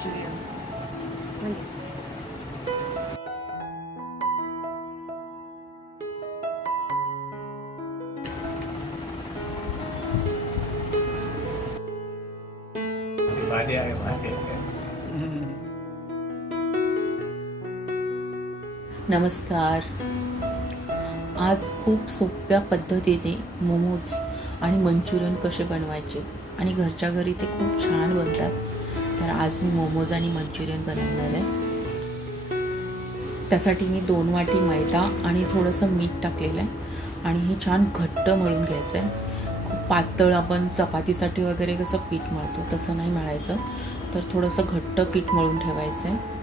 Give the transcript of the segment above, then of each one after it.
Manchurian नमस्कार। आज खूप सोप्या पद्धतीने मोमोज आणि मंचुरियन कसे बनवायचे आणि घरच्या घरी ते खूप छान बनतात। तर आज मी मोमोज आणि मंचुरियन बनवणार आहे। त्यासाठी मी 2 वाटी मैदा आणि थोडंसं मीठ टाकलेलं आहे आणि हे छान घट्ट मळून घ्यायचं आहे। खूप पातळ आपण चपातीसाठी वगैरे कसं पीठ मळतो तसं नाही मळायचं, तर थोडंसं घट्ट पीठ मळून ठेवायचं आहे।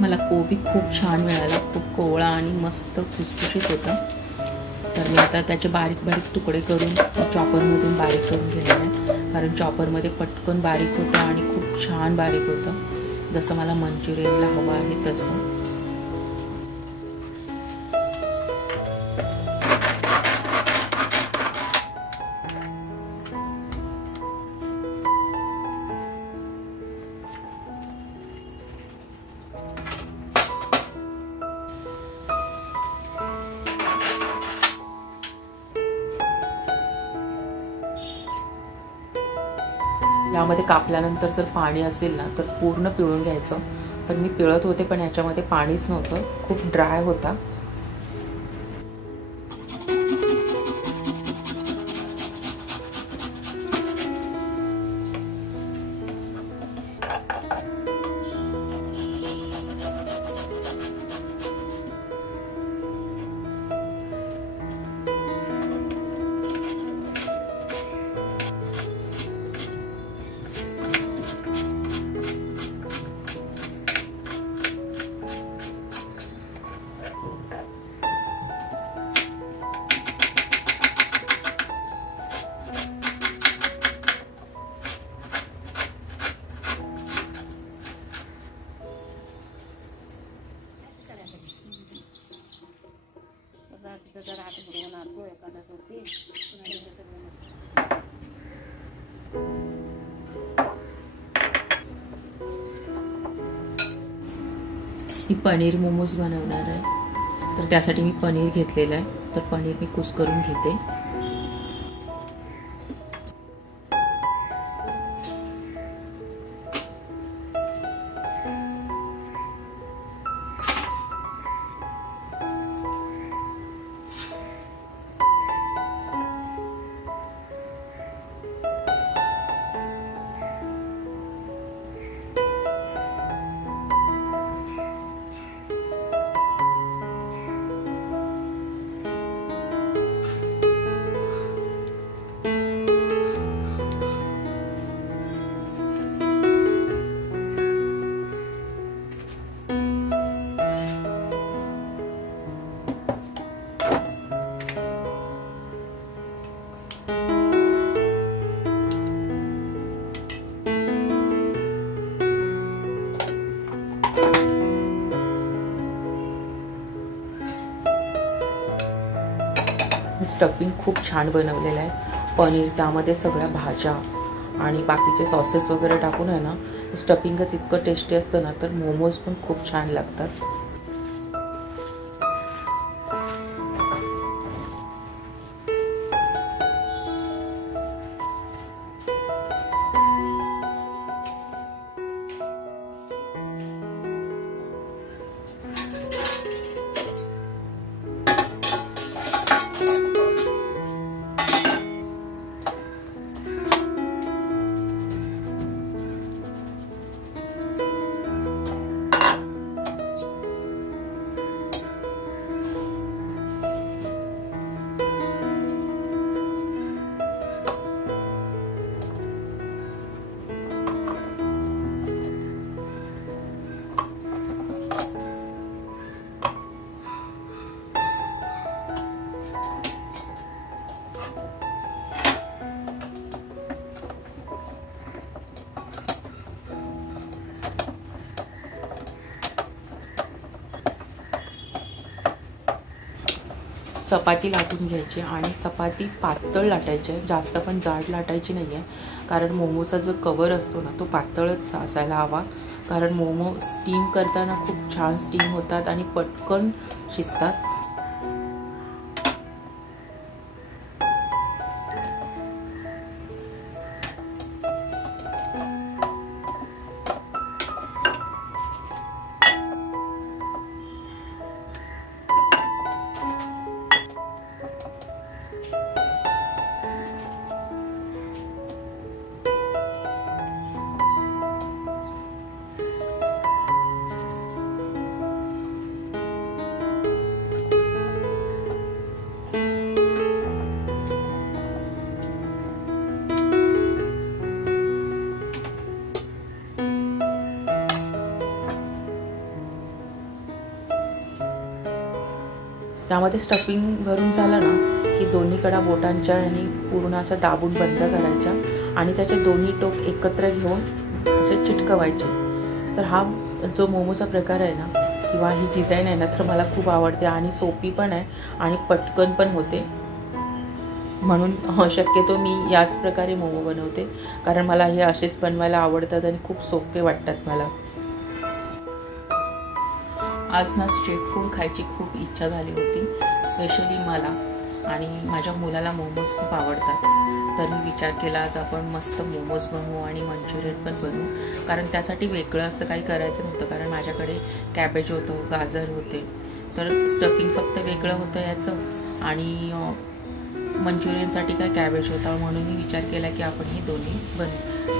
मला कोबी खूप छान मिळाला, खूप कोवळा आणि मस्त खुसखुशीत होता। तर मी आता त्याचे बारीक बारीक तुकडे करून चॉपरमधून बारीक करून घेणार आहे, कारण चॉपरमध्ये पटकन बारीक होतं आणि खूप छान बारीक होतं, जसं मला मंचुरियनला हवं आहे तसं। यामध्ये कापल्यानंतर जर पाणी असेल ना तर पूर्ण पिळून घ्यायचं, पण मी पिळत होते पण याच्यामध्ये पाणीच नव्हतं, खूप ड्राय होता। मी पनीर मोमोज बनवणार आहे, तर त्यासाठी मी पनीर घेतलेलं आहे, तर पनीर मी कुस करून घेते। स्टफिंग खूप छान बनवलेलं आहे. पनीर, त्यामध्ये सगळ्या भाज्या आणि बाकीचे सॉसेस वगैरे टाकून आहे ना, स्टफिंगच इतकं टेस्टी असतं ना, तर मोमोज पण खूप छान लागतात. चपाती लाटून घ्यायची आणि चपाती पातळ लाटायची आहे, जास्त पण जाड लाटायची नाही आहे. कारण मोमोचा जो कवर असतो ना, तो पातळच असायला हवा. कारण मोमो स्टीम करताना खूप छान स्टीम होतात आणि पटकन शिजतात. त्यामध्ये स्टफिंग भरून झालं ना की दोन्ही कडा बोटांच्या आणि पूर्ण असं दाबून बंद करायच्या आणि त्याचे दोन्ही टोक एकत्र घेऊन असे चिटकवायचे. तर हा जो मोमोचा प्रकार आहे ना किंवा ही डिझाईन आहे ना, तर मला खूप आवडते आणि सोपी पण आहे आणि पटकन पण होते. म्हणून शक्यतो मी याच प्रकारे मोमो बनवते, कारण मला हे असेच बनवायला आवडतात आणि खूप सोपे वाटतात मला. आज ना स्ट्रीट फूड खायची खूप इच्छा झाली होती, स्पेशली मला आणि माझ्या मुलाला मोमोज खूप आवडतात. तर मी विचार केला आज आपण मस्त मोमोज बनवू आणि मंचुरियन पण बनवू. कारण त्यासाठी वेगळं असं काही करायचं नव्हतं, कारण माझ्याकडे कॅबेज होतं, गाजर होते, तर स्टफिंग फक्त वेगळं होतं याचं आणि मंचुरियनसाठी काय कॅबेज होता. म्हणून मी विचार केला की आपण हे दोन्ही बनवू.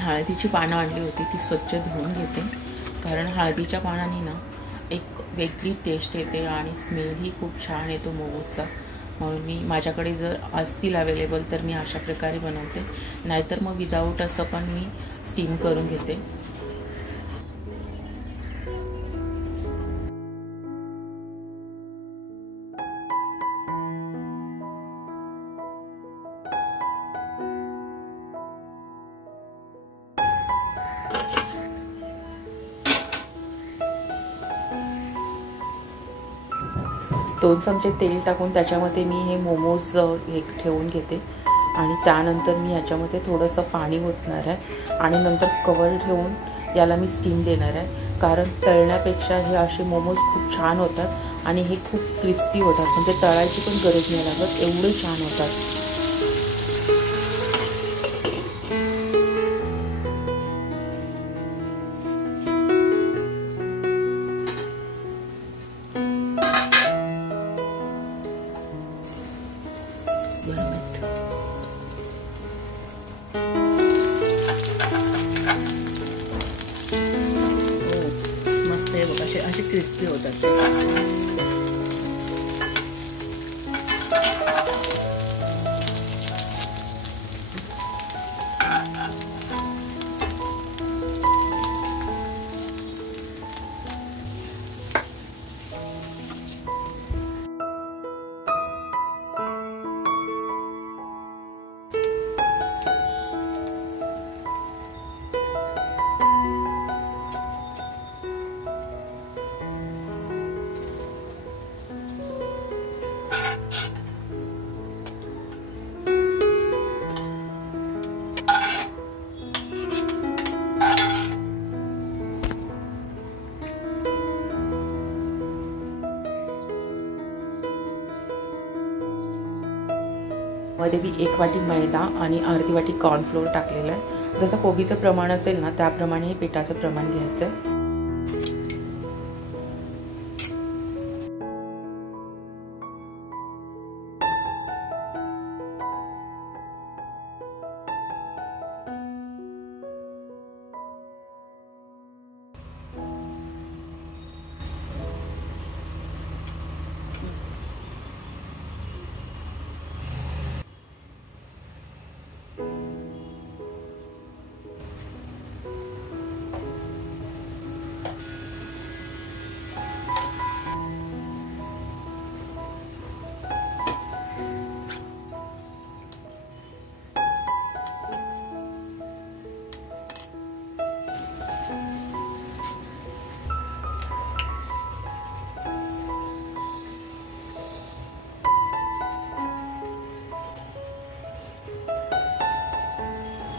हळदीची पानं आणली होती, ती स्वच्छ धुवून घेते. कारण हळदीच्या पानांनी ना एक वेगळी टेस्ट येते आणि स्मेलही खूप छान येतो मोमोजचा. म्हणून मी माझ्याकडे जर असतील अवेलेबल तर मी अशा प्रकारे बनवते, नाहीतर मग विदाऊट असं पण मी स्टीम करून घेते. दोन चमचे तेल टाकून त्याच्यामध्ये मी हे मोमोज ठेवून घेते आणि त्यानंतर मी याच्यामध्ये थोडंसं पाणी ओतणार आहे आणि नंतर कवर ठेवून याला मी स्टीम देणार आहे. कारण तळण्यापेक्षा हे असे मोमोज खूप छान होतात आणि हे खूप क्रिस्पी होतात, म्हणजे तळायची पण गरज नाही लागत, एवढे छान होतात. मस्त आहे बघा, असे क्रिस्पी होतात. मध्ये मी 1 वाटी मैदा आणि अर्धी वाटी कॉर्नफ्लोअर टाकलेलं आहे. जसं कोबीचं प्रमाण असेल ना त्याप्रमाणे हे पिठाचं प्रमाण घ्यायचं आहे.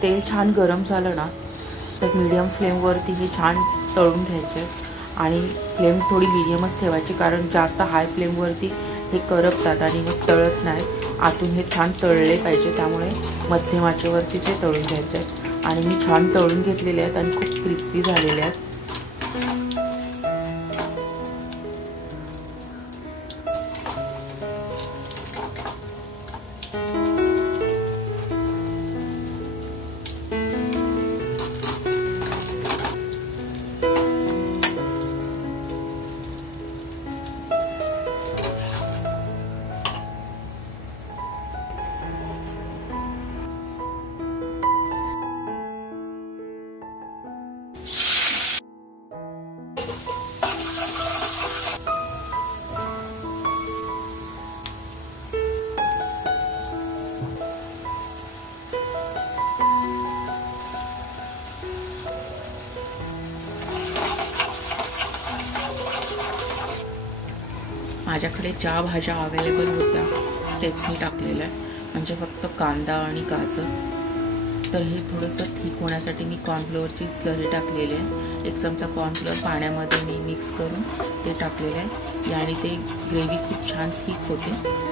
तेल छान गरम झालं ना तर मीडियम फ्लेमवरती हे छान तळून घ्यायचे आणि फ्लेम थोडी मीडियमच ठेवायची, कारण जास्त हाय फ्लेमवरती हे करपतात आणि मग तळत नाही. आतून हे छान तळले पाहिजे, त्यामुळे मध्यम आचेवरतीच हे तळून घ्यायचे आणि मी छान तळून घेतलेले आहेत आणि खूप क्रिस्पी झालेले आहेत. माझ्याकडे ज्या भाज्या अवेलेबल होत्या तेच मी टाकलेलं आहे, म्हणजे फक्त कांदा आणि गाजर. तर हे थोडंसं थिक होण्यासाठी मी कॉर्नफ्लोअरची स्लरी टाकलेली आहे. 1 चमचा कॉर्नफ्लोअर पाण्यामध्ये मी मिक्स करून ते टाकलेलं आहे. याने ते ग्रेव्ही खूप छान थिक होते.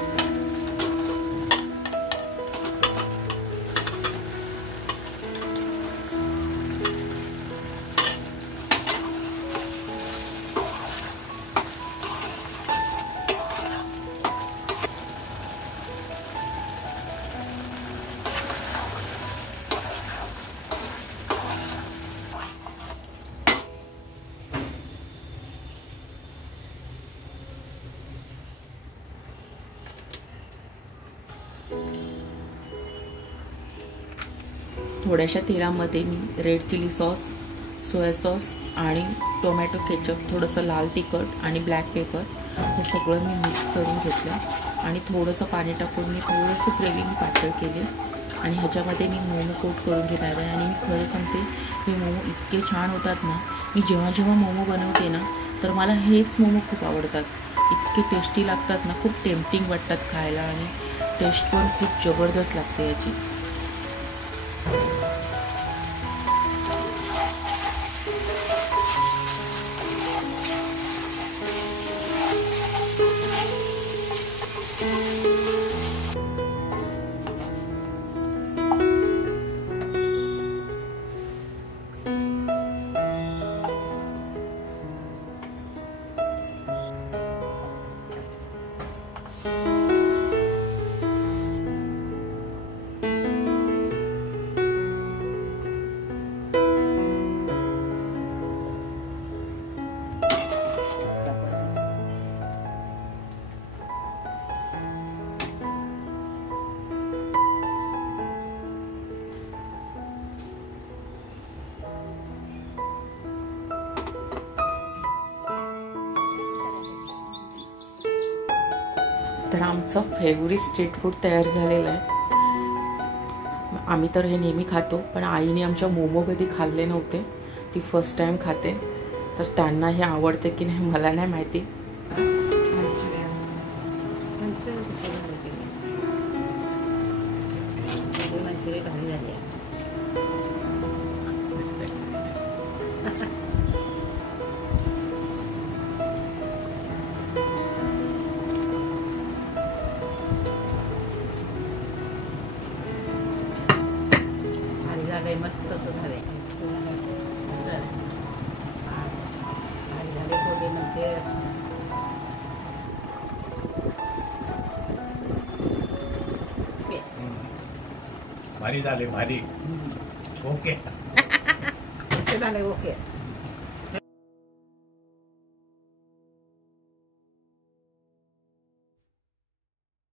थोड्याशा तेलामध्ये मी red chilli sauce, soya sauce आणि टोमॅटो केचप, थोडंसं लाल तिखट आणि ब्लॅक पेपर हे सगळं मी मिक्स करून घेतलं आणि थोडंसं पाणी टाकून मी थोडंसं ग्रेव्ही पातळ केली आणि ह्याच्यामध्ये मी मोमो कोट करून घेणार आहे. आणि मी खरं सांगते हे मोमो इतके छान होतात ना, मी जेव्हा जेव्हा मोमो बनवते ना तर मला हेच मोमो खूप आवडतात. इतके टेस्टी लागतात ना, खूप टेम्पटिंग वाटतात खायला आणि टेस्ट पण खूप जबरदस्त लागते याची. तर आमचं फेवरेट स्ट्रीट फूड तयार झालेलं आहे. आम्ही तर हे नेहमी खातो, पण आईने आमच्या मोमो कधी खाल्ले नव्हते, ती फर्स्ट टाइम खाते. तर त्यांना हे आवडते की नाही मला नाही माहिती. झाले मस्तच झाले मस्त झाले. भारी झाले कोबी मंचुरियन. भारी झाले भारी. ओके झाले ओके.